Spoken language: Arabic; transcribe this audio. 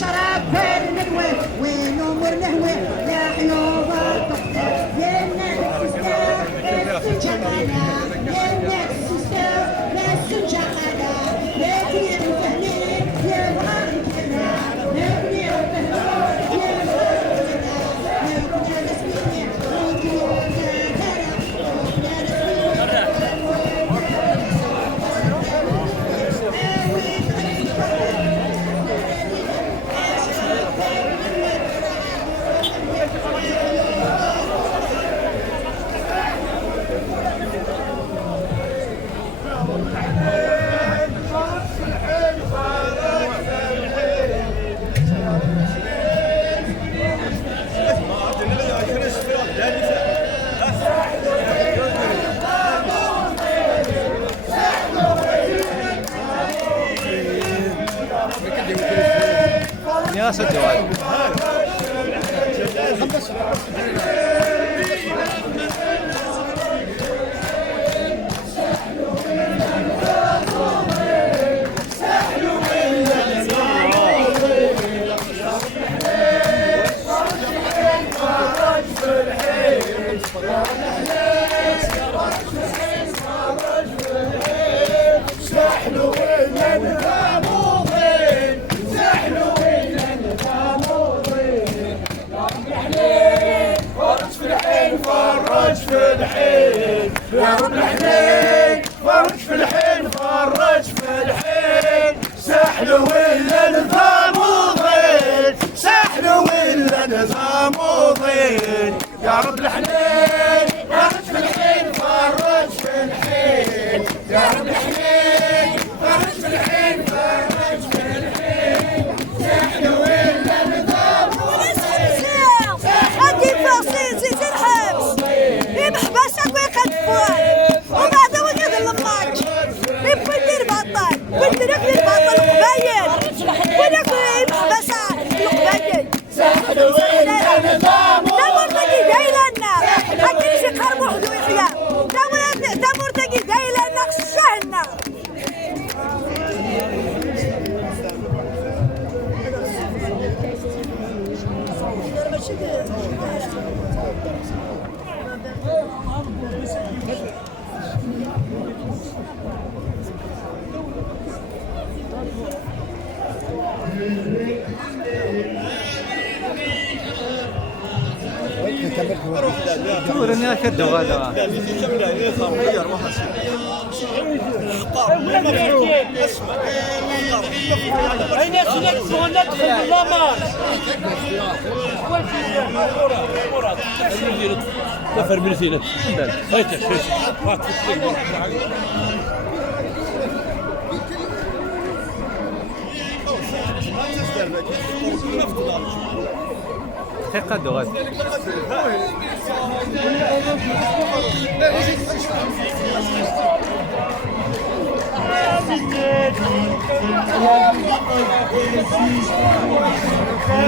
شراب بالنقوى ونمر نهوى يا حيوبة يا الناس يا السجقنا يا الناس يا السجقنا يا كنير الفهلين يا بغاري كنا يا كنير الفهلين يا بغاري كنا يا كنير الاسمين يا سجواد فرج في الحين يا رب الحنين فرج في الحين فرج في الحين سحل ولا نظام وضين سحل ولا نظام وضين يا رب الحنين فرج في الحين فرج في الحين يا رب الحنين فرج في الحين فرج في الحين سحل ولا نظام محبسك ويخطفوه وبعد وقت الماك يبغى يدير بطل والدرك يبطل قبايل ولك محبسة القبايل تمر تجي جاي لنا حتى شي قرب وحده يحيا تمر تجي جاي لنا خشهنا تورني أشد غدا أين سلكت ونكتب بالله نفر من سينة هايتش ثقة دغد يا